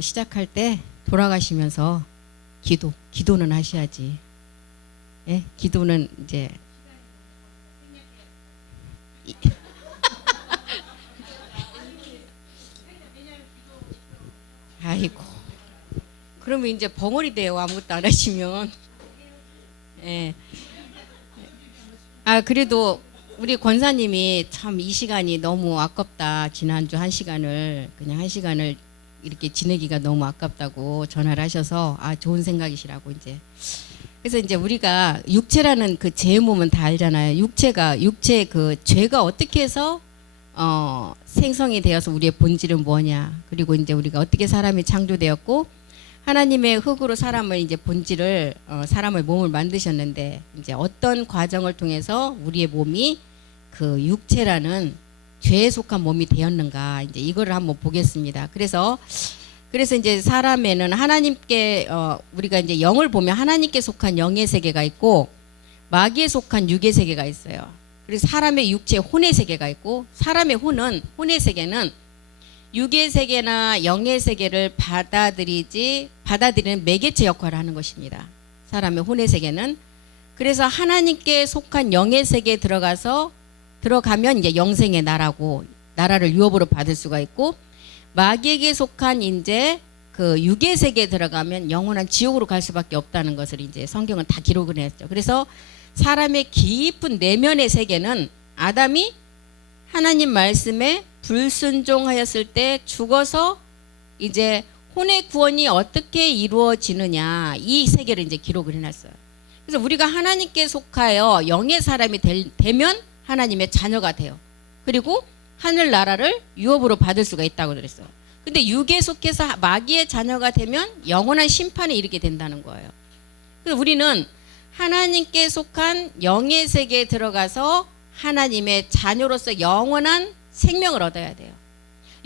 시작할 때 돌아가시면서 기도는 하셔야지. 예? 기도는 이제 아이고, 그러면 이제 벙어리 돼요. 아무것도 안 하시면. 예. 그래도 우리 권사님이 참 이 시간이 너무 아깝다. 지난주 한 시간을 그냥 한 시간을 이렇게 지내기가 너무 아깝다고 전화를 하셔서 좋은 생각이시라고 이제. 그래서 이제 우리가 육체라는 그 제 몸은 다 알잖아요. 육체 그 죄가 어떻게 해서 생성이 되어서 우리의 본질은 뭐냐. 그리고 이제 우리가 어떻게 사람이 창조되었고 하나님의 흙으로 사람을 이제 본질을 사람의 몸을 만드셨는데 이제 어떤 과정을 통해서 우리의 몸이 그 육체라는 죄에 속한 몸이 되었는가 이제 이거를 한번 보겠습니다. 그래서 이제 사람에는 하나님께 우리가 이제 영을 보면 하나님께 속한 영의 세계가 있고 마귀에 속한 육의 세계가 있어요. 그래서 사람의 육체 혼의 세계가 있고 사람의 혼의 세계는 육의 세계나 영의 세계를 받아들이는 매개체 역할을 하는 것입니다. 사람의 혼의 세계는. 그래서 하나님께 속한 영의 세계에 들어가면 이제 영생의 나라를 유업으로 받을 수가 있고 마귀에게 속한 이제 그 육의 세계에 들어가면 영원한 지옥으로 갈 수밖에 없다는 것을 이제 성경은 다 기록을 했죠. 그래서 사람의 깊은 내면의 세계는 아담이 하나님 말씀에 불순종하였을 때 죽어서 이제 혼의 구원이 어떻게 이루어지느냐 이 세계를 이제 기록을 해놨어요. 그래서 우리가 하나님께 속하여 영의 사람이 되면 하나님의 자녀가 돼요. 그리고 하늘나라를 유업으로 받을 수가 있다고 그랬어요. 근데 육에 속해서 마귀의 자녀가 되면 영원한 심판에 이르게 된다는 거예요. 그래서 우리는 하나님께 속한 영의 세계에 들어가서 하나님의 자녀로서 영원한 생명을 얻어야 돼요.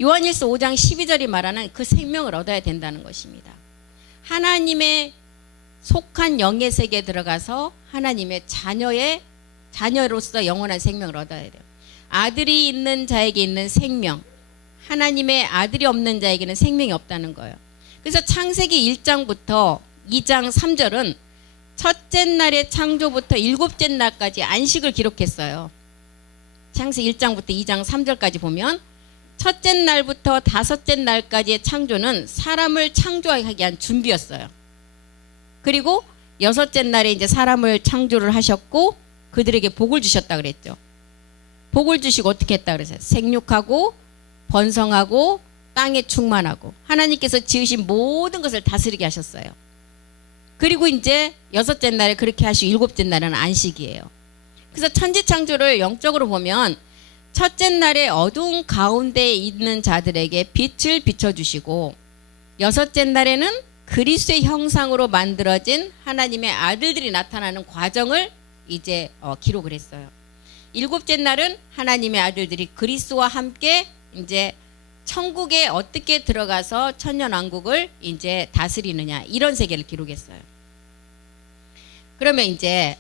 요한일서 5장 12절이 말하는 그 생명을 얻어야 된다는 것입니다. 하나님의 속한 영의 세계에 들어가서 하나님의 자녀로서 영원한 생명을 얻어야 돼요. 아들이 있는 자에게 있는 생명, 하나님의 아들이 없는 자에게는 생명이 없다는 거예요. 그래서 창세기 1장부터 2장 3절은 첫째 날의 창조부터 일곱째 날까지 안식을 기록했어요. 창세기 1장부터 2장 3절까지 보면 첫째 날부터 다섯째 날까지의 창조는 사람을 창조하게 한 준비였어요. 그리고 여섯째 날에 이제 사람을 창조를 하셨고 그들에게 복을 주셨다 그랬죠. 복을 주시고 어떻게 했다 그랬어요? 생육하고 번성하고 땅에 충만하고 하나님께서 지으신 모든 것을 다스리게 하셨어요. 그리고 이제 여섯째 날에 그렇게 하시고 일곱째 날은 안식이에요. 그래서 천지창조를 영적으로 보면 첫째 날에 어두운 가운데 있는 자들에게 빛을 비춰주시고 여섯째 날에는 그리스도의 형상으로 만들어진 하나님의 아들들이 나타나는 과정을 이제 기록을 했어요. 일곱째 날은 하나님의 아들들이 그리스도와 함께 이제 천국에 어떻게 들어가서 천년왕국을 이제 다스리느냐 이런 세계를 기록했어요. 그러면 이제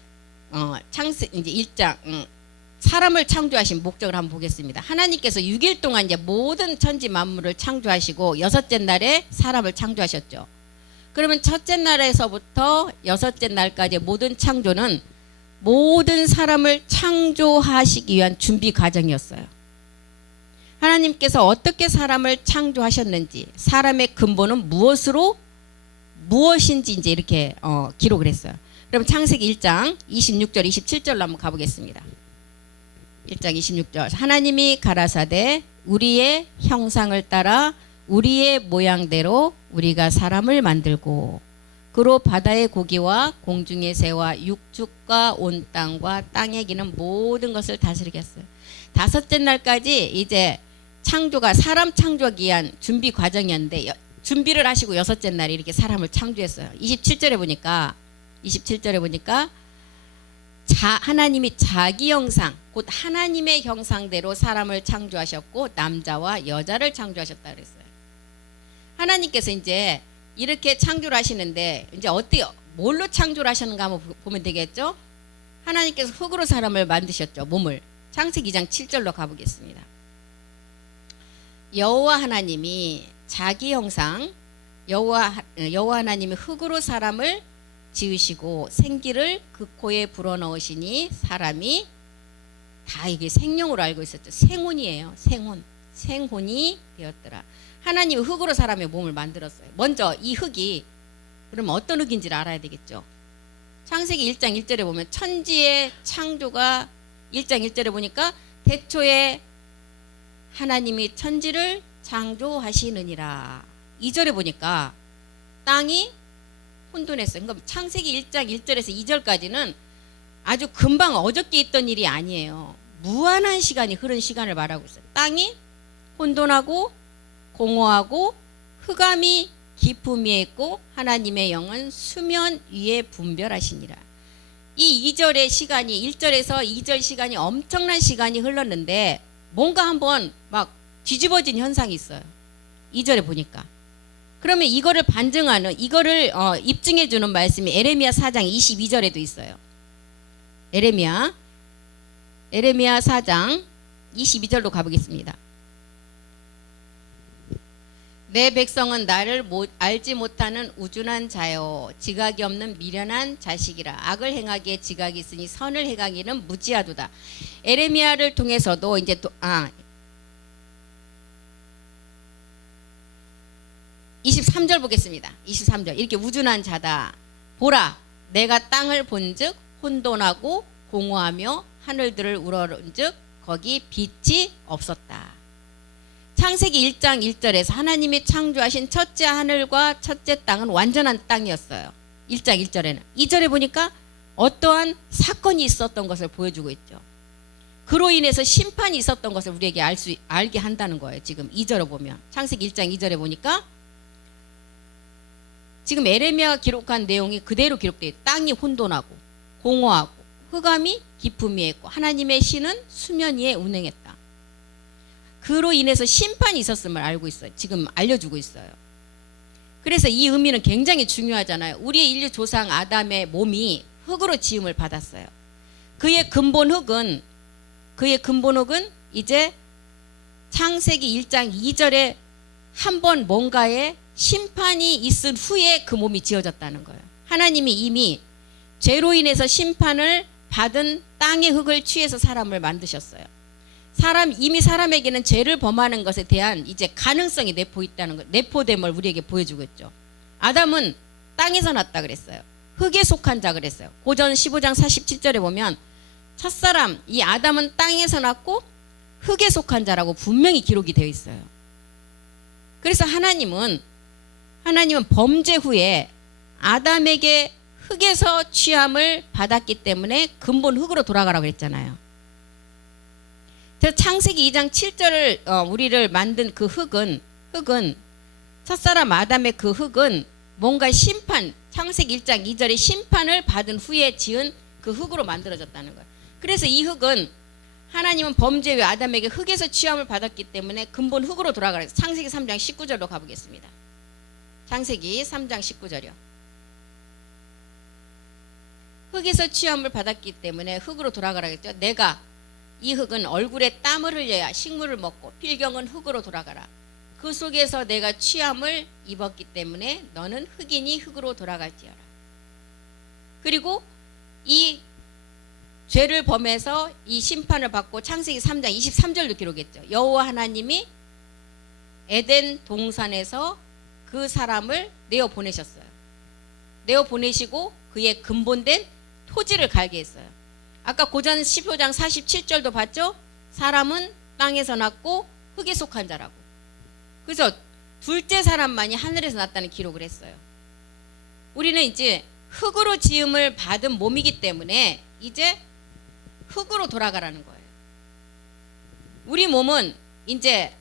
이제 1장 사람을 창조하신 목적을 한번 보겠습니다. 하나님께서 6일 동안 이제 모든 천지 만물을 창조하시고 여섯째 날에 사람을 창조하셨죠. 그러면 첫째 날에서부터 여섯째 날까지 모든 창조는 모든 사람을 창조하시기 위한 준비 과정이었어요. 하나님께서 어떻게 사람을 창조하셨는지 사람의 근본은 무엇인지 이제 이렇게 기록을 했어요. 그럼 창세기 1장 26절 27절로 한번 가보겠습니다. 1장 26절 하나님이 가라사대 우리의 형상을 따라 우리의 모양대로 우리가 사람을 만들고 그로 바다의 고기와 공중의 새와 육축과 온 땅과 땅에 기는 모든 것을 다스리게 했어요. 다섯째 날까지 이제 창조가 사람 창조하기 위한 준비 과정이었는데 준비를 하시고 여섯째 날에 이렇게 사람을 창조했어요. 27절에 보니까 하나님이 자기 형상 곧 하나님의 형상대로 사람을 창조하셨고 남자와 여자를 창조하셨다 그랬어요. 하나님께서 이제 이렇게 창조를 하시는데 이제 뭘로 창조를 하셨는가 한번 보면 되겠죠? 하나님께서 흙으로 사람을 만드셨죠. 몸을. 창세기 2장 7절로 가보겠습니다. 여호와 하나님이 자기 형상 여호와 하나님이 흙으로 사람을 지으시고 생기를 그 코에 불어넣으시니 사람이 다 이게 생명으로 알고 있었죠. 생혼이에요. 생혼이 되었더라. 하나님이 흙으로 사람의 몸을 만들었어요. 먼저 이 흙이 그러면 어떤 흙인지를 알아야 되겠죠. 창세기 1장 1절에 보면 천지의 창조가 1장 1절에 보니까 태초에 하나님이 천지를 창조하시느니라. 2절에 보니까 땅이 혼돈했어요. 그러니까 창세기 1장 1절에서 2절까지는 아주 금방 어저께 있던 일이 아니에요. 무한한 시간이 흐른 시간을 말하고 있어요. 땅이 혼돈하고 공허하고 흑암이 깊음 위에 있고 하나님의 영은 수면 위에 분별하시니라. 이 2절의 시간이 1절에서 2절 시간이 엄청난 시간이 흘렀는데 뭔가 한번 막 뒤집어진 현상이 있어요. 2절에 보니까. 그러면 이거를 반증하는 이거를 입증해 주는 말씀이 에레미야 4장 22절에도 있어요. 에레미야 4장 22절로 가보겠습니다. 내 백성은 나를 알지 못하는 우둔한 자요 지각이 없는 미련한 자식이라. 악을 행하기에 지각이 있으니 선을 행하기는 무지하도다. 에레미야를 통해서도 이제 23절 보겠습니다. 23절 이렇게 우둔한 자다. 보라 내가 땅을 본즉 혼돈하고 공허하며 하늘들을 우러른즉 거기 빛이 없었다. 창세기 1장 1절에서 하나님이 창조하신 첫째 하늘과 첫째 땅은 완전한 땅이었어요. 1장 1절에는. 2절에 보니까 어떠한 사건이 있었던 것을 보여주고 있죠. 그로 인해서 심판이 있었던 것을 우리에게 알게 한다는 거예요. 지금 2절을 보면 창세기 1장 2절에 보니까 지금 에레미야가 기록한 내용이 그대로 기록되어 있어요. 땅이 혼돈하고 공허하고 흑암이 깊음 위에 있고 하나님의 신은 수면 위에 운행했다. 그로 인해서 심판이 있었음을 알고 있어요. 지금 알려주고 있어요. 그래서 이 의미는 굉장히 중요하잖아요. 우리의 인류 조상 아담의 몸이 흙으로 지음을 받았어요. 그의 근본 흙은 이제 창세기 1장 2절에 한번 뭔가의 심판이 있은 후에 그 몸이 지어졌다는 거예요. 하나님이 이미 죄로 인해서 심판을 받은 땅의 흙을 취해서 사람을 만드셨어요. 이미 사람에게는 죄를 범하는 것에 대한 이제 가능성이 내포 있다는 거, 내포됨을 우리에게 보여주고 있죠. 아담은 땅에서 났다 그랬어요. 흙에 속한 자 그랬어요. 고전 15장 47절에 보면 첫사람 이 아담은 땅에서 났고 흙에 속한 자라고 분명히 기록이 되어 있어요. 그래서 하나님은 범죄 후에 아담에게 흙에서 취함을 받았기 때문에 근본 흙으로 돌아가라고 했잖아요. 그래서 창세기 2장 7절을 우리를 만든 그 흙은 첫사람 아담의 그 흙은 뭔가 심판, 창세기 1장 2절의 심판을 받은 후에 지은 그 흙으로 만들어졌다는 거예요. 그래서 이 흙은 하나님은 범죄 후에 아담에게 흙에서 취함을 받았기 때문에 근본 흙으로 돌아가라. 창세기 3장 19절로 가보겠습니다. 창세기 3장 19절이요. 흙에서 취함을 받았기 때문에 흙으로 돌아가라겠죠. 내가 이 흙은 얼굴에 땀을 흘려야 식물을 먹고 필경은 흙으로 돌아가라. 그 속에서 내가 취함을 입었기 때문에 너는 흙이니 흙으로 돌아갈지어라. 그리고 이 죄를 범해서 이 심판을 받고 창세기 3장 23절도 기록했죠. 여호와 하나님이 에덴 동산에서 그 사람을 내어 보내셨어요. 내어 보내시고 그의 근본된 토지를 갈게 했어요. 아까 고전 15장 47절도 봤죠? 사람은 땅에서 났고 흙에 속한 자라고. 그래서 둘째 사람만이 하늘에서 났다는 기록을 했어요. 우리는 이제 흙으로 지음을 받은 몸이기 때문에 이제 흙으로 돌아가라는 거예요. 우리 몸은 이제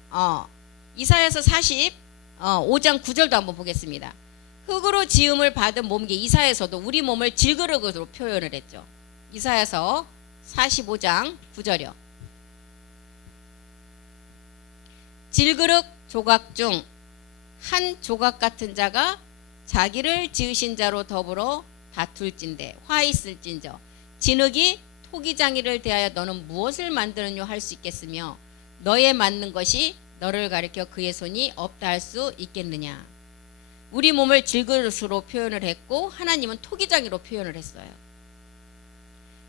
이사야서 45장 9절도 한번 보겠습니다. 흙으로 지음을 받은 몸이 이사야서도 우리 몸을 질그릇으로 표현을 했죠. 이사야서 45장 9절이요. 질그릇 조각 중 한 조각 같은 자가 자기를 지으신 자로 더불어 다툴진대 화 있을진저 진흙이 토기장이를 대하여 너는 무엇을 만드느뇨 할 수 있겠으며 너에 맞는 것이 너를 가리켜 그의 손이 없다 할 수 있겠느냐. 우리 몸을 질그릇으로 표현을 했고 하나님은 토기장이로 표현을 했어요.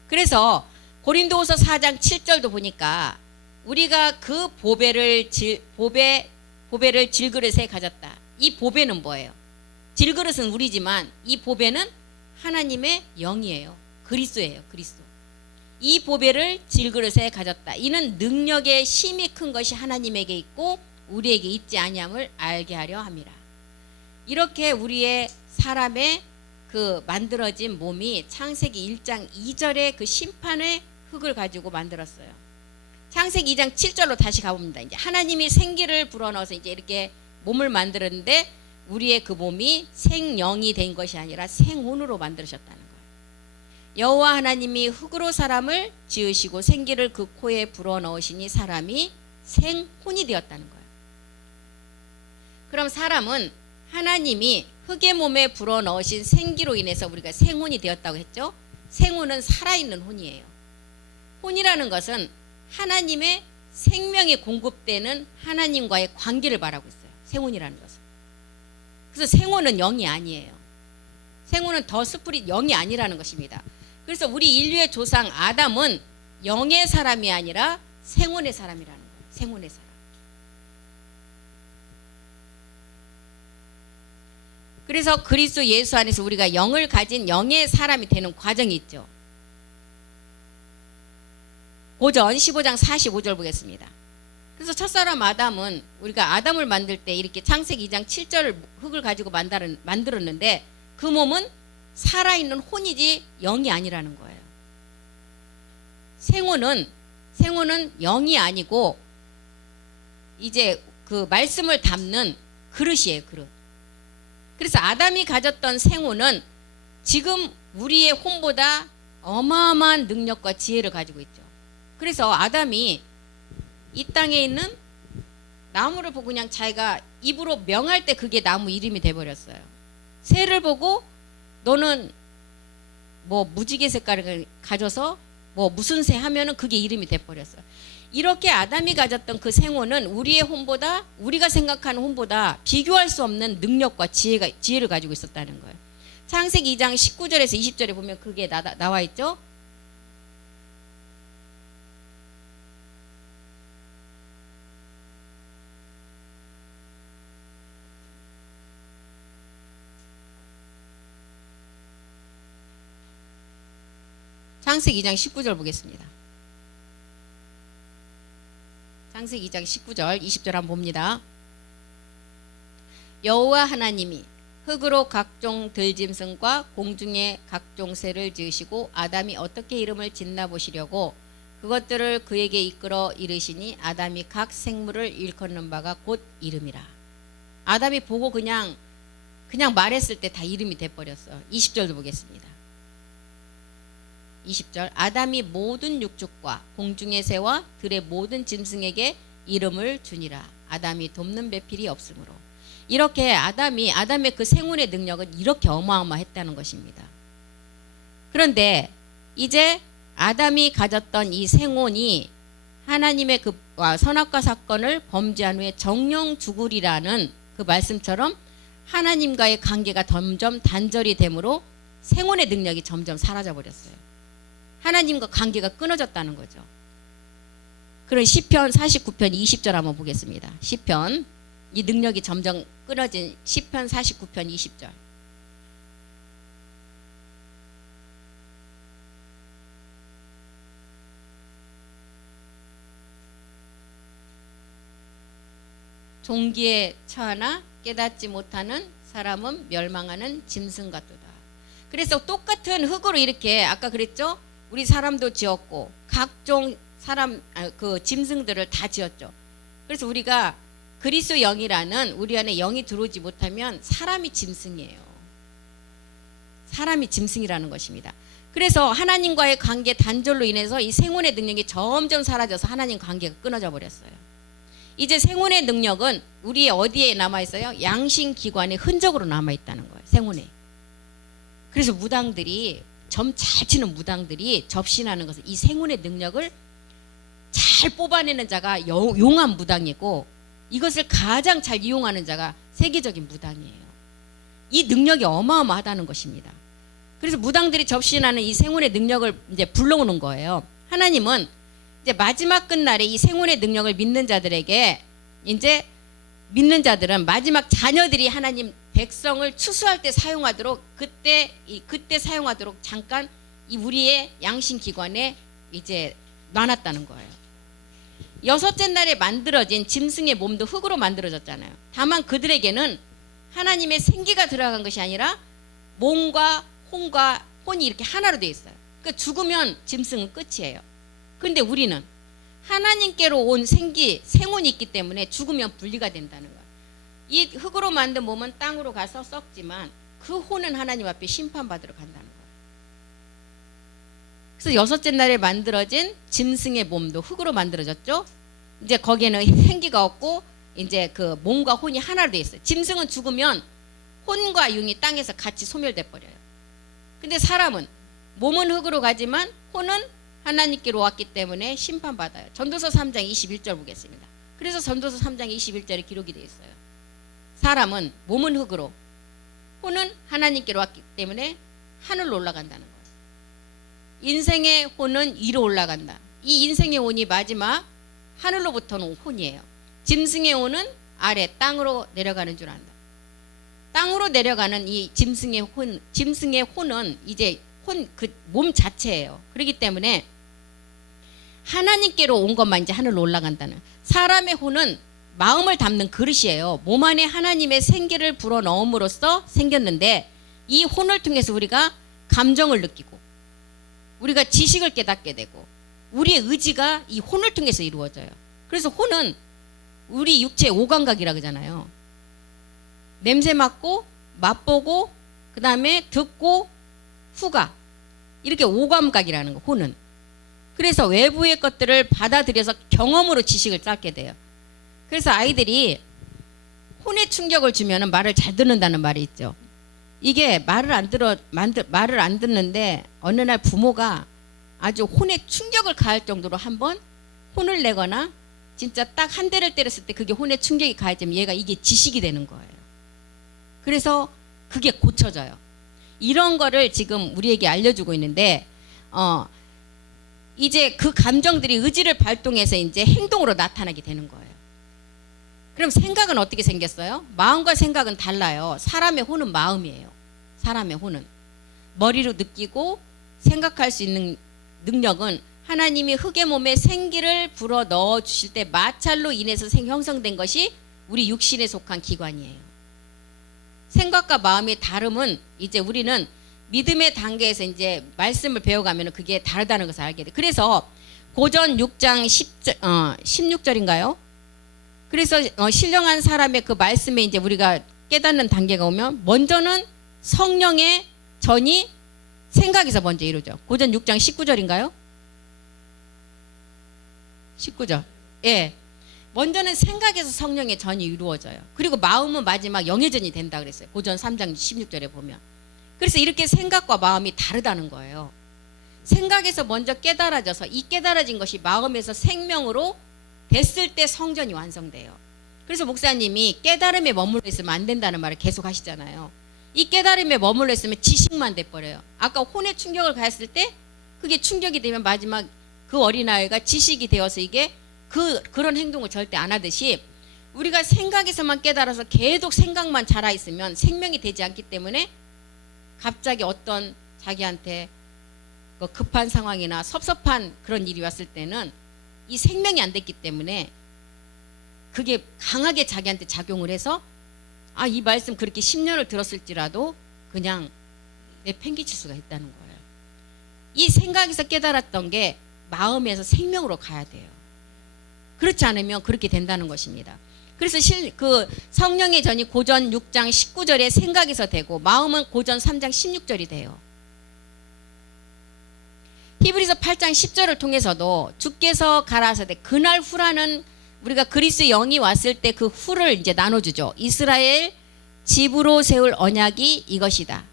그래서 고린도후서 4장 7절도 보니까 우리가 그 보배를 질그릇에 가졌다. 이 보배는 뭐예요? 질그릇은 우리지만 이 보배는 하나님의 영이에요. 그리스도예요. 그리스도. 이 보배를 질그릇에 가졌다. 이는 능력의 힘이 큰 것이 하나님에게 있고 우리에게 있지 아니함을 알게 하려 함이라. 이렇게 우리의 사람의 그 만들어진 몸이 창세기 1장 2절의 그 심판의 흙을 가지고 만들었어요. 창세기 2장 7절로 다시 가봅니다. 이제 하나님이 생기를 불어넣어서 이제 이렇게 몸을 만들었는데 우리의 그 몸이 생영이 된 것이 아니라 생혼으로 만드셨다는 거예요. 여호와 하나님이 흙으로 사람을 지으시고 생기를 그 코에 불어넣으시니 사람이 생혼이 되었다는 거예요. 그럼 사람은 하나님이 흙의 몸에 불어넣으신 생기로 인해서 우리가 생혼이 되었다고 했죠. 생혼은 살아있는 혼이에요. 혼이라는 것은 하나님의 생명이 공급되는 하나님과의 관계를 말하고 있어요. 생혼이라는 것은. 그래서 생혼은 영이 아니에요. 생혼은 더 스프릿 영이 아니라는 것입니다. 그래서 우리 인류의 조상 아담은 영의 사람이 아니라 생혼의 사람이라는 거예요. 생혼의 사람. 그래서 그리스도 예수 안에서 우리가 영을 가진 영의 사람이 되는 과정이 있죠. 고전 15장 45절 보겠습니다. 그래서 첫사람 아담은 우리가 아담을 만들 때 이렇게 창세기 2장 7절을 흙을 가지고 만들었는데 그 몸은 살아있는 혼이지 영이 아니라는 거예요. 생혼은 영이 아니고 이제 그 말씀을 담는 그릇이에요. 그릇. 그래서 아담이 가졌던 생혼은 지금 우리의 혼보다 어마어마한 능력과 지혜를 가지고 있죠. 그래서 아담이 이 땅에 있는 나무를 보고 그냥 자기가 입으로 명할 때 그게 나무 이름이 돼버렸어요. 새를 보고 너는 뭐 무지개 색깔을 가져서 뭐 무슨 새 하면은 그게 이름이 돼버렸어요. 이렇게 아담이 가졌던 그 생혼은 우리의 혼보다 우리가 생각하는 혼보다 비교할 수 없는 능력과 지혜를 가지고 있었다는 거예요. 창세기 2장 19절에서 20절에 보면 그게 나와 있죠. 창세기 2장 19절 보겠습니다. 창세기 2장 19절 20절 한번 봅니다. 여호와 하나님이 흙으로 각종 들짐승과 공중의 각종 새를 지으시고 아담이 어떻게 이름을 짓나 보시려고 그것들을 그에게 이끌어 이르시니 아담이 각 생물을 일컫는 바가 곧 이름이라. 아담이 보고 그냥 말했을 때 다 이름이 돼버렸어요. 20절도 보겠습니다. 20절 아담이 모든 육축과 공중의 새와 들의 모든 짐승에게 이름을 주니라. 아담이 돕는 배필이 없으므로. 이렇게 아담의 그 생혼의 능력은 이렇게 어마어마했다는 것입니다. 그런데 이제 아담이 가졌던 이 생혼이 하나님의 그 선악과 사건을 범죄한 후에 정령 죽으리라는 그 말씀처럼 하나님과의 관계가 점점 단절이 되므로 생혼의 능력이 점점 사라져 버렸어요. 하나님과 관계가 끊어졌다는 거죠. 그런 시편 49편 20절 한번 보겠습니다. 시편, 이 능력이 점점 끊어진 시편 49편 20절. 종기에 처하나 깨닫지 못하는 사람은 멸망하는 짐승 같도다. 그래서 똑같은 흙으로 이렇게 아까 그랬죠? 우리 사람도 지었고 각종 그 짐승들을 다 지었죠. 그래서 우리가 그리스도 영이라는 우리 안에 영이 들어오지 못하면 사람이 짐승이에요. 사람이 짐승이라는 것입니다. 그래서 하나님과의 관계 단절로 인해서 이 생혼의 능력이 점점 사라져서 하나님 관계가 끊어져 버렸어요. 이제 생혼의 능력은 우리의 어디에 남아있어요? 양심기관의 흔적으로 남아있다는 거예요. 생혼에. 그래서 무당들이 점 잘 치는 무당들이 접신하는 것은 이 생혼의 능력을 잘 뽑아내는 자가 용한 무당이고 이것을 가장 잘 이용하는 자가 세계적인 무당이에요. 이 능력이 어마어마하다는 것입니다. 그래서 무당들이 접신하는 이 생혼의 능력을 이제 불러오는 거예요. 하나님은 이제 마지막 끝날에 이 생혼의 능력을 믿는 자들에게, 이제 믿는 자들은 마지막 자녀들이 하나님 백성을 추수할 때 사용하도록, 그때 사용하도록 잠깐 이 우리의 양심 기관에 이제 놔놨다는 거예요. 여섯째 날에 만들어진 짐승의 몸도 흙으로 만들어졌잖아요. 다만 그들에게는 하나님의 생기가 들어간 것이 아니라 몸과 혼이 이렇게 하나로 되어 있어요. 그러니까 죽으면 짐승은 끝이에요. 그런데 우리는 하나님께로 온 생혼이 있기 때문에 죽으면 분리가 된다는 거예요. 이 흙으로 만든 몸은 땅으로 가서 썩지만 그 혼은 하나님 앞에 심판받으러 간다는 거예요. 그래서 여섯째 날에 만들어진 짐승의 몸도 흙으로 만들어졌죠. 이제 거기에는 생기가 없고 이제 그 몸과 혼이 하나로 되어 있어요. 짐승은 죽으면 혼과 융이 땅에서 같이 소멸돼 버려요. 근데 사람은 몸은 흙으로 가지만 혼은 하나님께로 왔기 때문에 심판받아요. 전도서 3장 21절 보겠습니다. 그래서 전도서 3장 21절에 기록이 되어 있어요. 사람은 몸은 흙으로, 혼은 하나님께로 왔기 때문에 하늘로 올라간다는 거예요. 인생의 혼은 위로 올라간다. 이 인생의 혼이 마지막 하늘로부터는 혼이에요. 짐승의 혼은 아래 땅으로 내려가는 줄 안다. 땅으로 내려가는 이 짐승의 혼은 이제 그 몸 자체예요. 그렇기 때문에 하나님께로 온 것만 이제 하늘로 올라간다는. 사람의 혼은 마음을 담는 그릇이에요. 몸 안에 하나님의 생기를 불어 넣음으로써 생겼는데, 이 혼을 통해서 우리가 감정을 느끼고 우리가 지식을 깨닫게 되고 우리의 의지가 이 혼을 통해서 이루어져요. 그래서 혼은 우리 육체의 오감각이라 그러잖아요. 냄새 맡고 맛보고 그 다음에 듣고 후각, 이렇게 오감각이라는 거, 혼은. 그래서 외부의 것들을 받아들여서 경험으로 지식을 쌓게 돼요. 그래서 아이들이 혼의 충격을 주면 말을 잘 듣는다는 말이 있죠. 이게 말을 안 듣는데 어느 날 부모가 아주 혼의 충격을 가할 정도로 한번 혼을 내거나 진짜 딱 한 대를 때렸을 때 그게 혼의 충격이 가해지면 얘가 이게 지식이 되는 거예요. 그래서 그게 고쳐져요. 이런 거를 지금 우리에게 알려주고 있는데, 이제 그 감정들이 의지를 발동해서 이제 행동으로 나타나게 되는 거예요. 그럼 생각은 어떻게 생겼어요? 마음과 생각은 달라요. 사람의 혼은 마음이에요. 사람의 혼은 머리로 느끼고 생각할 수 있는 능력은 하나님이 흙의 몸에 생기를 불어 넣어 주실 때 마찰로 인해서 형성된 것이 우리 육신에 속한 기관이에요. 생각과 마음의 다름은 이제 우리는 믿음의 단계에서 이제 말씀을 배워가면 그게 다르다는 것을 알게 돼. 그래서 고전 6장 16절인가요? 그래서 신령한 사람의 그 말씀에 이제 우리가 깨닫는 단계가 오면 먼저는 성령의 전이 생각에서 먼저 이루죠. 고전 6장 19절인가요? 19절. 예. 먼저는 생각에서 성령의 전이 이루어져요. 그리고 마음은 마지막 영의 전이 된다 그랬어요. 고전 3장 16절에 보면. 그래서 이렇게 생각과 마음이 다르다는 거예요. 생각에서 먼저 깨달아져서 이 깨달아진 것이 마음에서 생명으로 됐을 때 성전이 완성돼요. 그래서 목사님이 깨달음에 머물러 있으면 안 된다는 말을 계속 하시잖아요. 이 깨달음에 머물러 있으면 지식만 돼버려요. 아까 혼의 충격을 가했을 때 그게 충격이 되면 마지막 그 어린아이가 지식이 되어서 이게 그런 행동을 절대 안 하듯이 우리가 생각에서만 깨달아서 계속 생각만 자라 있으면 생명이 되지 않기 때문에 갑자기 어떤 자기한테 급한 상황이나 섭섭한 그런 일이 왔을 때는 이 생명이 안 됐기 때문에 그게 강하게 자기한테 작용을 해서 이 말씀 그렇게 10년을 들었을지라도 그냥 내팽개칠 수가 있다는 거예요. 이 생각에서 깨달았던 게 마음에서 생명으로 가야 돼요. 그렇지 않으면 그렇게 된다는 것입니다. 그래서 그 성령의 전이 고전 6장 19절에 생각에서 되고 마음은 고전 3장 16절이 돼요. 히브리서 8장 10절을 통해서도 주께서 가라사대 그날 후라는 우리가 그리스의 영이 왔을 때 그 후를 이제 나눠주죠. 이스라엘 집으로 세울 언약이 이것이다.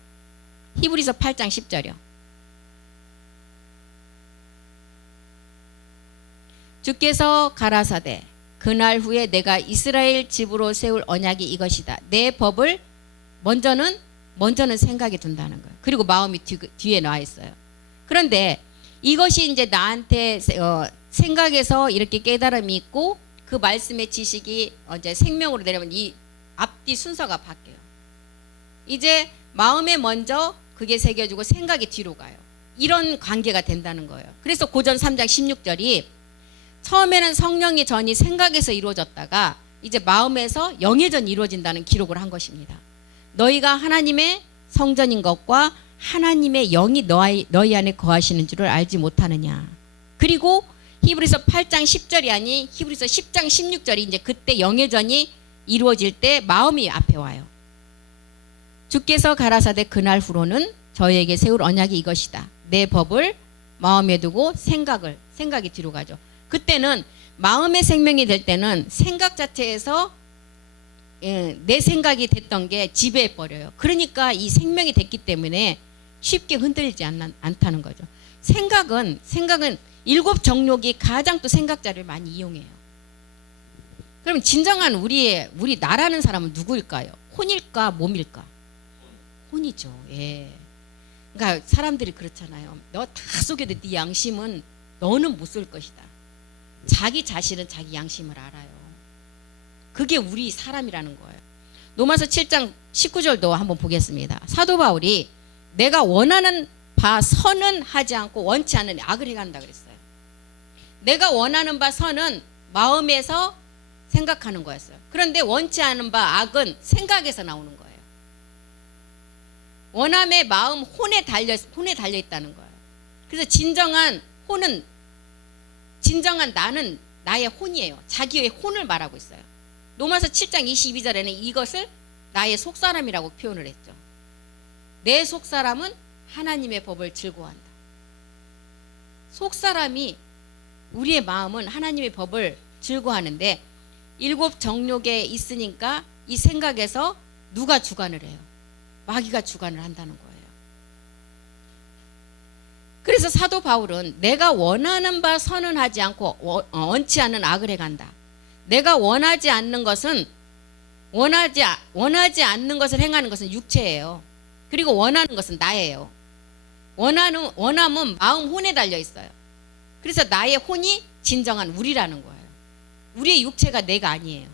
히브리서 8장 10절이요. 주께서 가라사대 그날 후에 내가 이스라엘 집으로 세울 언약이 이것이다. 내 법을 먼저는 생각에 둔다는 거예요. 그리고 마음이 뒤에 나와 있어요. 그런데 이것이 이제 나한테 생각에서 이렇게 깨달음이 있고 그 말씀의 지식이 이제 생명으로 내려면 이 앞뒤 순서가 바뀌어요. 이제 마음에 먼저 그게 새겨지고 생각이 뒤로 가요. 이런 관계가 된다는 거예요. 그래서 고전 3장 16절이 처음에는 성령의 전이 생각에서 이루어졌다가 이제 마음에서 영의 전이 이루어진다는 기록을 한 것입니다. 너희가 하나님의 성전인 것과 하나님의 영이 너희 안에 거하시는 줄을 알지 못하느냐. 그리고 히브리서 8장 10절이 아닌 히브리서 10장 16절이 이제 그때 영의 전이 이루어질 때 마음이 앞에 와요. 주께서 가라사대 그날 후로는 저희에게 세울 언약이 이것이다. 내 법을 마음에 두고 생각이 뒤로 가죠. 그때는 마음의 생명이 될 때는 생각 자체에서 내 생각이 됐던 게 지배해 버려요. 그러니까 이 생명이 됐기 때문에 쉽게 흔들리지 않다는 거죠. 생각은 일곱 정욕이 가장 또 생각자를 많이 이용해요. 그럼 진정한 우리 나라는 사람은 누구일까요? 혼일까 몸일까? 혼이죠. 예. 그러니까 사람들이 그렇잖아요. 너 다 속여도 네 양심은 너는 못 쏠 것이다. 자기 자신은 자기 양심을 알아요. 그게 우리 사람이라는 거예요. 로마서 7장 19절도 한번 보겠습니다. 사도 바울이 내가 원하는 바 선은 하지 않고 원치 않는 악을 해간다 그랬어요. 내가 원하는 바 선은 마음에서 생각하는 거였어요. 그런데 원치 않은 바 악은 생각에서 나오는 거예요. 원함의 마음 혼에 달려 있다는 거예요. 그래서 진정한 나는 나의 혼이에요. 자기의 혼을 말하고 있어요. 로마서 7장 22절에는 이것을 나의 속사람이라고 표현을 했죠. 내 속사람은 하나님의 법을 즐거워한다. 속사람이 우리의 마음은 하나님의 법을 즐거워하는데 일곱 정욕에 있으니까 이 생각에서 누가 주관을 해요? 마귀가 주관을 한다는 거예요. 그래서 사도 바울은 내가 원하는 바 선은 하지 않고 원치 않는 악을 해간다. 내가 원하지 않는 것은 원하지 않는 것을 행하는 것은 육체예요. 그리고 원하는 것은 나예요. 원함은 마음 혼에 달려 있어요. 그래서 나의 혼이 진정한 우리라는 거예요. 우리의 육체가 내가 아니에요.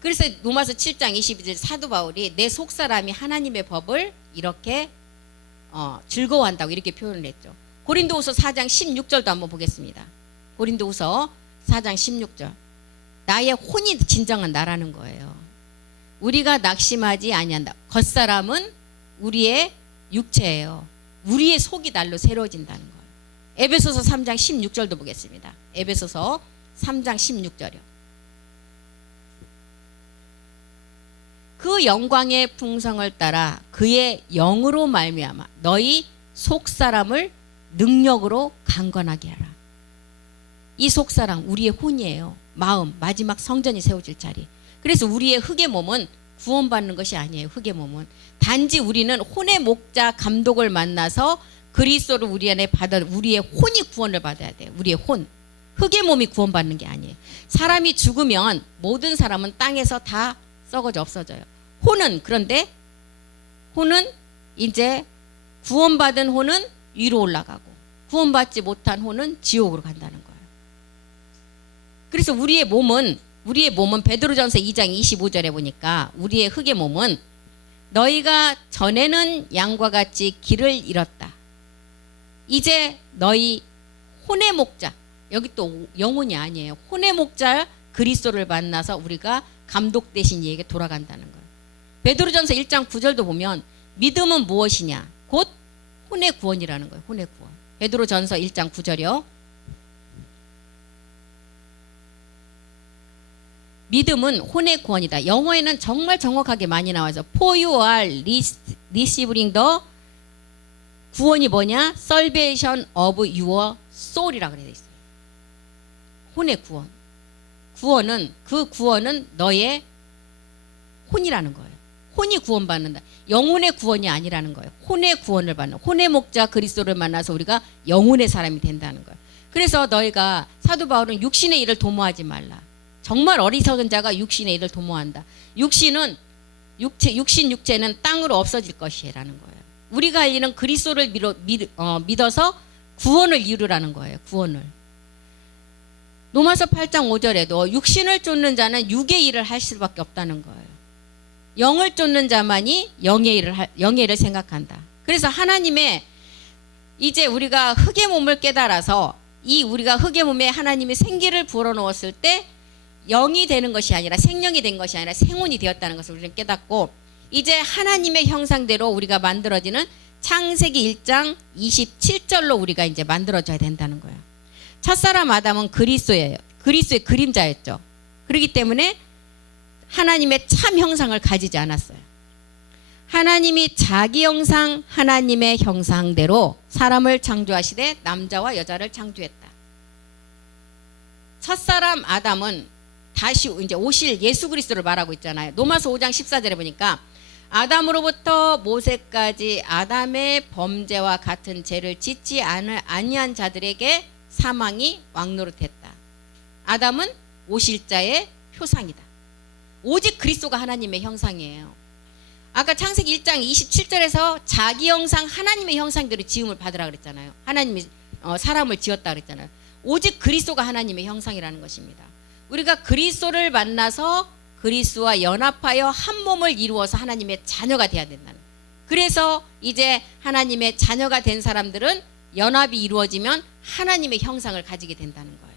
그래서 로마서 7장 22절 사도 바울이 내 속사람이 하나님의 법을 이렇게 즐거워한다고 이렇게 표현을 했죠. 고린도후서 4장 16절도 한번 보겠습니다. 고린도후서 4장 16절 나의 혼이 진정한 나라는 거예요. 우리가 낙심하지 아니한다. 겉사람은 우리의 육체예요. 우리의 속이 날로 새로워진다는 거예요. 에베소서 3장 16절도 보겠습니다. 에베소서 3장 16절이요. 그 영광의 풍성을 따라 그의 영으로 말미암아 너희 속사람을 능력으로 강건하게 하라. 이 속사람 우리의 혼이에요. 마음 마지막 성전이 세워질 자리. 그래서 우리의 흙의 몸은 구원받는 것이 아니에요. 흙의 몸은 단지 우리는 혼의 목자 감독을 만나서 그리스도를 우리 안에 받아 우리의 혼이 구원을 받아야 돼요. 우리의 혼. 흙의 몸이 구원받는 게 아니에요. 사람이 죽으면 모든 사람은 땅에서 다 썩어져 없어져요. 그런데 혼은 이제 구원받은 혼은 위로 올라가고 구원받지 못한 혼은 지옥으로 간다는 거예요. 그래서 우리의 몸은 베드로전서 2장 25절에 보니까 우리의 흙의 몸은 너희가 전에는 양과 같이 길을 잃었다. 이제 너희 혼의 목자, 여기 또 영혼이 아니에요. 혼의 목자 그리스도를 만나서 우리가 감독 대신 이에게 돌아간다는 거예요. 베드로전서 1장 9절도 보면 믿음은 무엇이냐? 곧 혼의 구원이라는 거예요. 혼의 구원. 베드로전서 1장 9절이요. 믿음은 혼의 구원이다. 영어에는 정말 정확하게 많이 나와서 For you are receiving the 구원이 뭐냐? Salvation of your soul이라고 되어 있어요. 혼의 구원. 구원은 너의 혼이라는 거예요. 혼이 구원받는다. 영혼의 구원이 아니라는 거예요. 혼의 구원을 받는. 혼의 목자 그리스도를 만나서 우리가 영혼의 사람이 된다는 거예요. 그래서 너희가 사도 바울은 육신의 일을 도모하지 말라. 정말 어리석은 자가 육신의 일을 도모한다. 육신은 육체는 땅으로 없어질 것이라는 거예요. 우리가 할 일은 그리스도를 믿어서 구원을 이루라는 거예요. 구원을. 로마서 8장 5절에도 육신을 쫓는 자는 육의 일을 할 수밖에 없다는 거예요. 영을 쫓는 자만이 영의 일을 생각한다. 그래서 하나님의 이제 우리가 흙의 몸을 깨달아서 이 우리가 흙의 몸에 하나님이 생기를 불어넣었을 때 영이 되는 것이 아니라 생명이 된 것이 아니라 생혼이 되었다는 것을 우리는 깨닫고 이제 하나님의 형상대로 우리가 만들어지는 창세기 1장 27절로 우리가 이제 만들어져야 된다는 거예요. 첫사람 아담은 그리스도예요. 그리스도의 그림자였죠. 그렇기 때문에 하나님의 참 형상을 가지지 않았어요. 하나님이 자기 형상, 하나님의 형상대로 사람을 창조하시되 남자와 여자를 창조했다. 첫사람 아담은 다시 이제 오실 예수 그리스도를 말하고 있잖아요. 로마서 5장 14절에 보니까 아담으로부터 모세까지 아담의 범죄와 같은 죄를 짓지 아니한 자들에게 사망이 왕노릇했다. 아담은 오실 자의 표상이다. 오직 그리스도가 하나님의 형상이에요. 아까 창세기 1장 27절에서 자기 형상 하나님의 형상대로 지음을 받으라 그랬잖아요. 하나님이 사람을 지었다 그랬잖아요. 오직 그리스도가 하나님의 형상이라는 것입니다. 우리가 그리스도를 만나서 그리스도와 연합하여 한 몸을 이루어서 하나님의 자녀가 돼야 된다는 거예요. 그래서 이제 하나님의 자녀가 된 사람들은 연합이 이루어지면 하나님의 형상을 가지게 된다는 거예요.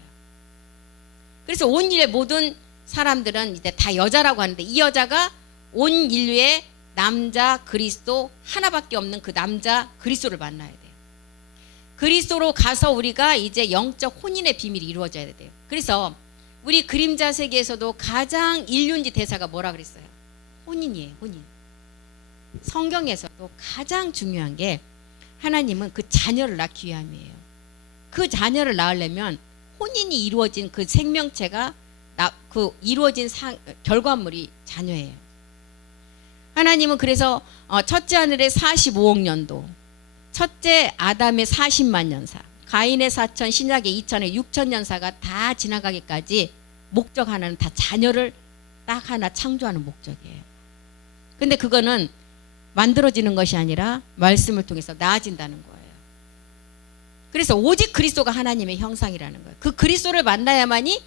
그래서 온 인류의 모든 사람들은 이제 다 여자라고 하는데 이 여자가 온 인류의 남자 그리스도 하나밖에 없는 그 남자 그리스도를 만나야 돼요. 그리스도로 가서 우리가 이제 영적 혼인의 비밀이 이루어져야 돼요. 그래서 우리 그림자 세계에서도 가장 일륜지 대사가 뭐라 그랬어요? 혼인이에요. 혼인. 성경에서도 가장 중요한 게 하나님은 그 자녀를 낳기 위함이에요. 그 자녀를 낳으려면 혼인이 이루어진 그 생명체가 그 이루어진 결과물이 자녀예요. 하나님은 그래서 첫째 하늘의 45억 년도, 첫째 아담의 40만 년사, 가인의 4천, 신약의 2천의 6천 년사가 다 지나가기까지 목적 하나는 다 자녀를 딱 하나 창조하는 목적이에요. 근데 그거는 만들어지는 것이 아니라 말씀을 통해서 나아진다는 거예요. 그래서 오직 그리스도가 하나님의 형상이라는 거예요. 그 그리스도를 만나야만이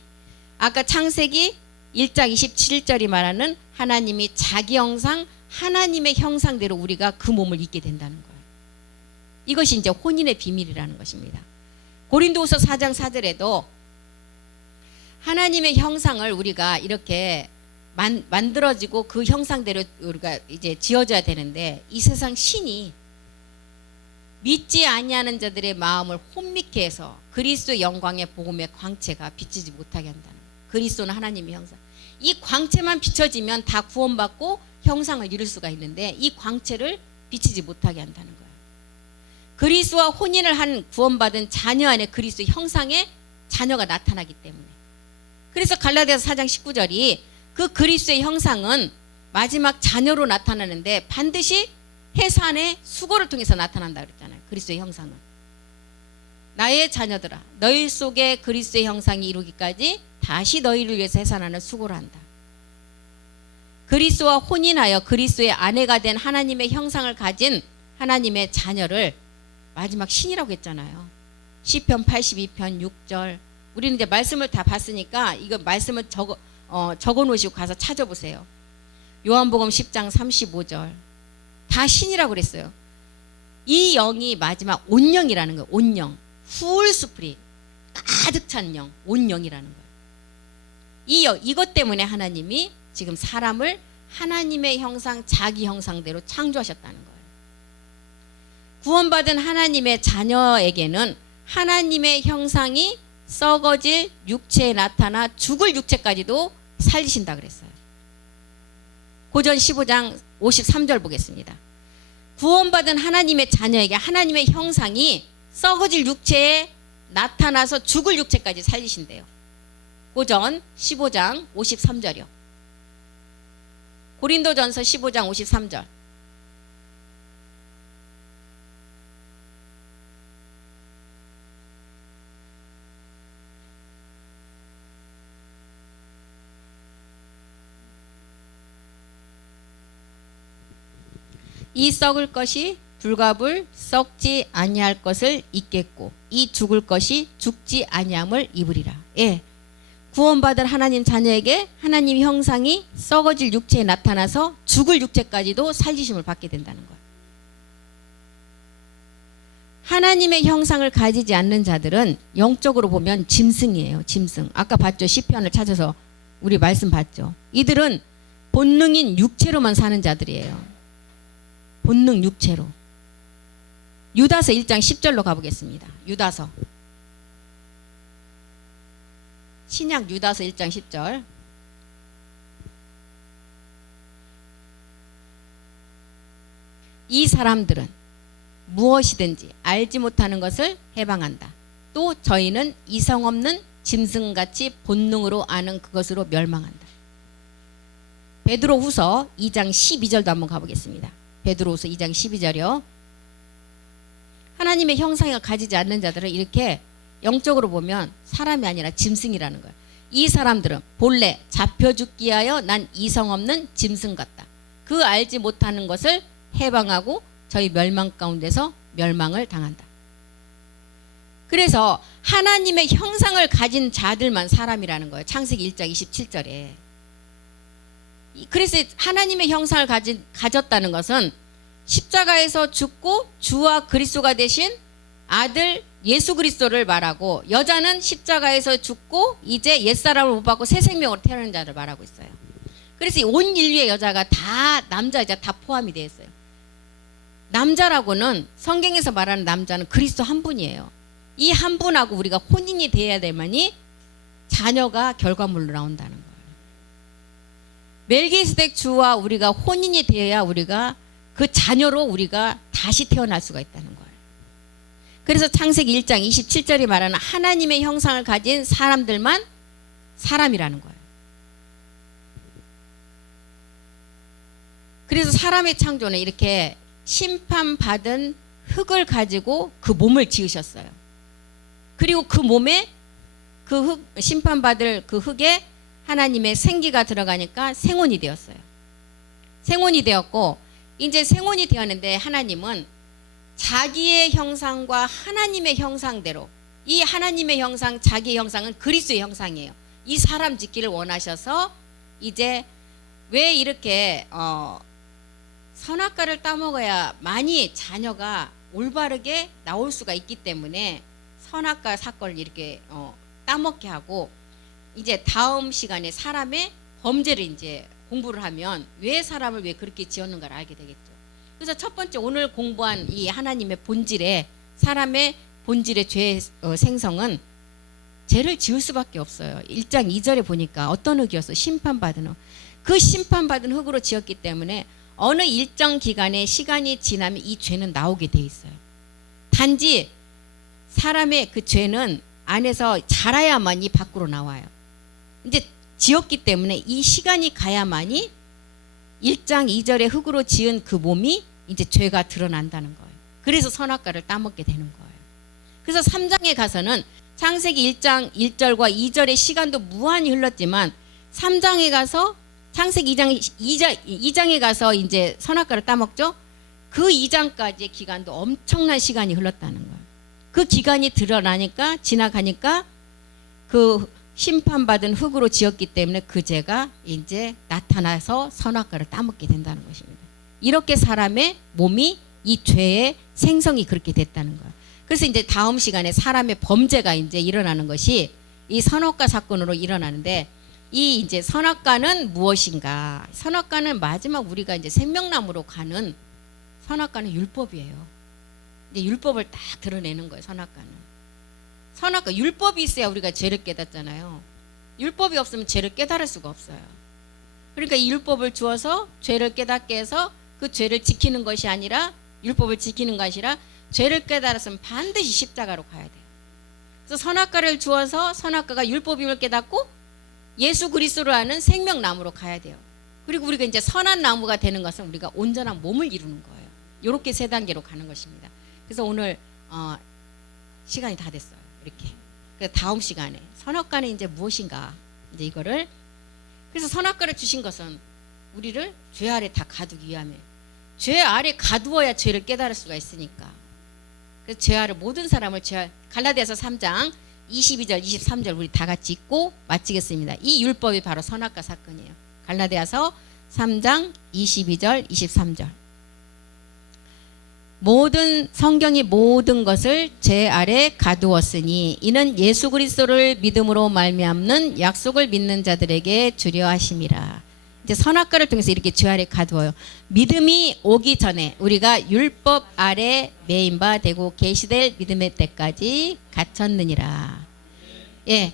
아까 창세기 1장 27절이 말하는 하나님이 자기 형상, 하나님의 형상대로 우리가 그 몸을 입게 된다는 거예요. 이것이 이제 혼인의 비밀이라는 것입니다. 고린도후서 4장 4절에도 하나님의 형상을 우리가 이렇게 만들어지고 그 형상대로 우리가 이제 지어져야 되는데 이 세상 신이 믿지 아니하는 자들의 마음을 혼미케 해서 그리스도의 영광의 복음의 광채가 비치지 못하게 한다는 거예요. 그리스도는 하나님의 형상. 이 광채만 비춰지면 다 구원받고 형상을 이룰 수가 있는데 이 광채를 비치지 못하게 한다는 거예요. 그리스도와 혼인을 한 구원받은 자녀 안에 그리스도의 형상의 자녀가 나타나기 때문에. 그래서 갈라디아서 4장 19절이 그 그리스도의 형상은 마지막 자녀로 나타나는데 반드시 해산의 수고를 통해서 나타난다 그랬잖아요. 그리스도의 형상은. 나의 자녀들아 너희 속에 그리스도의 형상이 이루기까지 다시 너희를 위해서 해산하는 수고를 한다. 그리스도와 혼인하여 그리스도의 아내가 된 하나님의 형상을 가진 하나님의 자녀를 마지막 신이라고 했잖아요. 시편 82편 6절. 우리는 이제 말씀을 다 봤으니까 이거 말씀을 적어 놓으시고 가서 찾아보세요. 요한복음 10장 35절. 다 신이라고 그랬어요. 이 영이 마지막 온영이라는 거예요. 온영. 풀 스프리. 가득 찬 영. 온영이라는 거예요. 이것 때문에 하나님이 지금 사람을 하나님의 형상, 자기 형상대로 창조하셨다는 거예요. 구원받은 하나님의 자녀에게는 하나님의 형상이 썩어질 육체에 나타나 죽을 육체까지도 살리신다 그랬어요. 고전 15장 53절 보겠습니다. 구원받은 하나님의 자녀에게 하나님의 형상이 썩어질 육체에 나타나서 죽을 육체까지 살리신대요. 고전 15장 53절이요. 고린도전서 15장 53절. 이 썩을 것이 불갑을 썩지 아니할 것을 입겠고 이 죽을 것이 죽지 아니함을 입으리라. 예. 구원받은 하나님 자녀에게 하나님 형상이 썩어질 육체에 나타나서 죽을 육체까지도 살리심을 받게 된다는 거예요. 하나님의 형상을 가지지 않는 자들은 영적으로 보면 짐승이에요. 짐승. 아까 봤죠. 시편을 찾아서 우리 말씀 봤죠. 이들은 본능인 육체로만 사는 자들이에요. 본능 육체로. 유다서 1장 10절로 가보겠습니다. 유다서. 신약 유다서 1장 10절. 이 사람들은 무엇이든지 알지 못하는 것을 해방한다. 또 저희는 이성 없는 짐승같이 본능으로 아는 그것으로 멸망한다. 베드로후서 2장 12절도 한번 가보겠습니다. 베드로후서 2장 12절이요. 하나님의 형상을 가지지 않는 자들은 이렇게 영적으로 보면 사람이 아니라 짐승이라는 거예요. 이 사람들은 본래 잡혀 죽기 위하여 난 이성 없는 짐승 같다. 그 알지 못하는 것을 해방하고 저희 멸망 가운데서 멸망을 당한다. 그래서 하나님의 형상을 가진 자들만 사람이라는 거예요. 창세기 1장 27절에. 그래서 하나님의 형상을 가졌다는 것은 십자가에서 죽고 주와 그리스도가 되신 아들 예수 그리스도를 말하고, 여자는 십자가에서 죽고 이제 옛사람을 못 받고 새 생명으로 태어나는 자를 말하고 있어요. 그래서 온 인류의 여자가 다 남자 여자 다 포함이 되어 있어요. 남자라고는 성경에서 말하는 남자는 그리스도 한 분이에요. 이 한 분하고 우리가 혼인이 돼야 되만이 자녀가 결과물로 나온다는 거예요. 멜기세덱 주와 우리가 혼인이 되어야 우리가 그 자녀로 우리가 다시 태어날 수가 있다는 거예요. 그래서 창세기 1장 27절이 말하는 하나님의 형상을 가진 사람들만 사람이라는 거예요. 그래서 사람의 창조는 이렇게 심판받은 흙을 가지고 그 몸을 지으셨어요. 그리고 그 몸에 그 흙, 심판받을 그 흙에 하나님의 생기가 들어가니까 생혼이 되었어요. 생혼이 되었고, 이제 생혼이 되었는데 하나님은 자기의 형상과 하나님의 형상대로, 이 하나님의 형상, 자기의 형상은 그리스도의 형상이에요. 이 사람 짓기를 원하셔서 이제 왜 이렇게 선악과를 따먹어야 많이 자녀가 올바르게 나올 수가 있기 때문에 선악과 사건을 이렇게 따먹게 하고, 이제 다음 시간에 사람의 범죄를 이제 공부를 하면 왜 사람을 왜 그렇게 지었는가를 알게 되겠죠. 그래서 첫 번째 오늘 공부한 이 하나님의 본질에, 사람의 본질의 죄의 생성은 죄를 지을 수밖에 없어요. 1장 2절에 보니까 어떤 흙이었어? 심판받은 흙. 그 심판받은 흙으로 지었기 때문에 어느 일정 기간의 시간이 지나면 이 죄는 나오게 돼 있어요. 단지 사람의 그 죄는 안에서 자라야만이 밖으로 나와요. 이제 지었기 때문에 이 시간이 가야만이 1장 2절의 흙으로 지은 그 몸이 이제 죄가 드러난다는 거예요. 그래서 선악과를 따먹게 되는 거예요. 그래서 3장에 가서는 창세기 1장 1절과 2절의 시간도 무한히 흘렀지만 3장에 가서 창세기 2장에 가서 이제 선악과를 따먹죠. 그 2장까지의 기간도 엄청난 시간이 흘렀다는 거예요. 그 기간이 드러나니까, 지나가니까 그 심판받은 흙으로 지었기 때문에 그 죄가 이제 나타나서 선악과를 따먹게 된다는 것입니다. 이렇게 사람의 몸이 이 죄의 생성이 그렇게 됐다는 거예요. 그래서 이제 다음 시간에 사람의 범죄가 이제 일어나는 것이 이 선악과 사건으로 일어나는데, 이 이제 선악과는 무엇인가? 선악과는 마지막 우리가 이제 생명나무로 가는 선악과는 율법이에요. 이제 율법을 딱 드러내는 거예요. 선악과는. 선악과 율법이 있어야 우리가 죄를 깨닫잖아요. 율법이 없으면 죄를 깨달을 수가 없어요. 그러니까 이 율법을 주어서 죄를 깨닫게 해서 그 죄를 지키는 것이 아니라, 율법을 지키는 것이 아니라 죄를 깨달았으면 반드시 십자가로 가야 돼요. 그래서 선악과를 주어서 선악과가 율법임을 깨닫고 예수 그리스도를 아는 생명나무로 가야 돼요. 그리고 우리가 이제 선한 나무가 되는 것은 우리가 온전한 몸을 이루는 거예요. 이렇게 세 단계로 가는 것입니다. 그래서 오늘 시간이 다 됐어요. 이렇게. 그래서 다음 시간에 선악과는 이제 무엇인가, 이제 이거를, 그래서 선악과를 주신 것은 우리를 죄 아래 다 가두기 위함에, 죄 아래 가두어야 죄를 깨달을 수가 있으니까. 그래서 죄 아래 모든 사람을 갈라디아서 3장 22절 23절 우리 다 같이 읽고 마치겠습니다. 이 율법이 바로 선악과 사건이에요. 갈라디아서 3장 22절 23절. 모든 성경이 모든 것을 죄 아래 가두었으니 이는 예수 그리스도를 믿음으로 말미암는 약속을 믿는 자들에게 주려 하심이라. 이제 선악과를 통해서 이렇게 죄 아래 가두어요. 믿음이 오기 전에 우리가 율법 아래 매인 바 되고 계시될 믿음의 때까지 갇혔느니라. 예,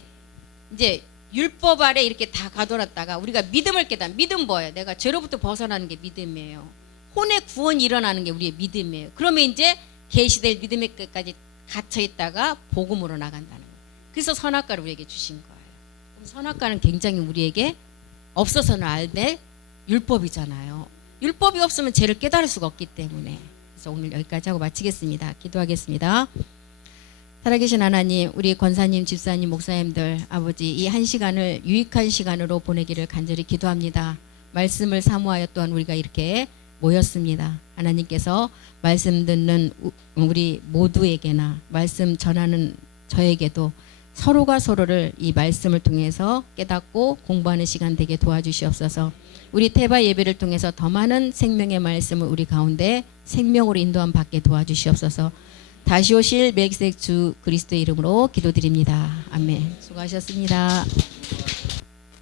이제 율법 아래 이렇게 다 가둬놨다가 우리가 믿음을 믿음 뭐예요? 내가 죄로부터 벗어나는 게 믿음이에요. 혼의 구원이 일어나는 게 우리의 믿음이에요. 그러면 이제 계시될 믿음의 끝까지 갇혀 있다가 복음으로 나간다는 거예요. 그래서 선악과를 우리에게 주신 거예요. 그럼 선악과는 굉장히 우리에게 없어서는 안 될 율법이잖아요. 율법이 없으면 죄를 깨달을 수가 없기 때문에. 그래서 오늘 여기까지 하고 마치겠습니다. 기도하겠습니다. 살아계신 하나님, 우리 권사님, 집사님, 목사님들, 아버지 이 한 시간을 유익한 시간으로 보내기를 간절히 기도합니다. 말씀을 사모하여 또한 우리가 이렇게 모였습니다. 하나님께서 말씀 듣는 우리 모두에게나 말씀 전하는 저에게도 서로가 서로를 이 말씀을 통해서 깨닫고 공부하는 시간 되게 도와주시옵소서. 우리 태바 예배를 통해서 더 많은 생명의 말씀을 우리 가운데 생명으로 인도함 받게 도와주시옵소서. 다시 오실 멜기세덱 주 그리스도의 이름으로 기도드립니다. 아멘. 수고하셨습니다.